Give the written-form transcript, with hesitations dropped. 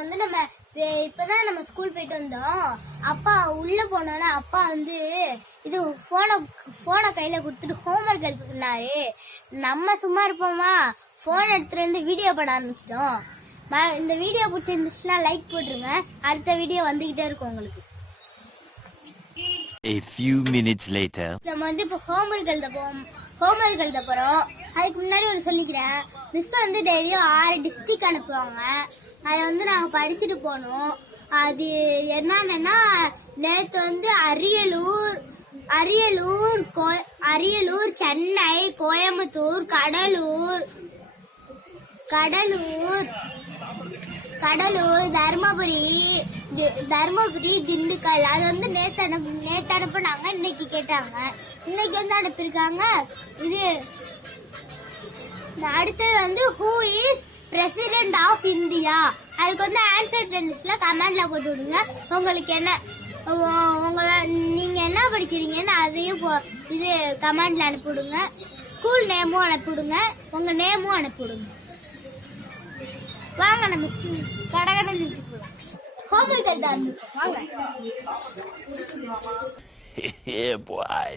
வந்து நம்ம இப்பதான் நம்ம ஸ்கூல் போயிட்டு வந்தோம். அப்பா உள்ள போனோன்னா அப்பா வந்து இது போனை கையில கொடுத்துட்டு ஹோம்ஒர்க் எழுதுனாரு. நம்ம சும்மா இருப்போமா, போன் எடுத்துட்டு வந்து வீடியோ பண்ண ஆரம்பிச்சிட்டோம். இந்த வீடியோ பிடிச்சிருந்துச்சுன்னா லைக் போட்டுருங்க. அடுத்த வீடியோ வந்துகிட்டே இருக்கும் உங்களுக்கு. A few minutes later. நம்ம வந்து இப்போ ஹோம்ஒர்க் எழுத போறோம். அதுக்கு முன்னாடி ஒன்று சொல்லிக்கிறேன். மிஸ் வந்து டெய்லியும் 6 டிஸ்ட்ரிக்ட் அனுப்புவாங்க. அதை வந்து நாங்கள் படிச்சுட்டு போனோம். அது என்னன்னா நேற்று வந்து அரியலூர், சென்னை, கோயம்புத்தூர், கடலூர், தர்மபுரி, திண்டுக்கல். அது வந்து நேத்து அனுப்புனாங்க. இன்னைக்கு கேட்டாங்க. இன்னைக்கு வந்து அனுப்பியிருக்காங்க. இது அடுத்தது வந்து who is president of India. அதுக்கு வந்து ஆன்சர் சென்டென்ஸ்ல கமெண்ட்ல போட்டு விடுங்க. உங்களுக்கு என்ன நீங்க என்ன படிக்கிறீங்கன்னு அதையும் இது கமெண்ட்ல அனுப்பிவிடுங்க. ஸ்கூல் நேமும் அனுப்பிவிடுங்க. உங்க நேமும் அனுப்பிவிடுங்க. வாங்க நம்ம கடகடன் ஹோம்ஒர்க் எழுத ஆரம்பிப்போம். வாங்க. Yeah, boy.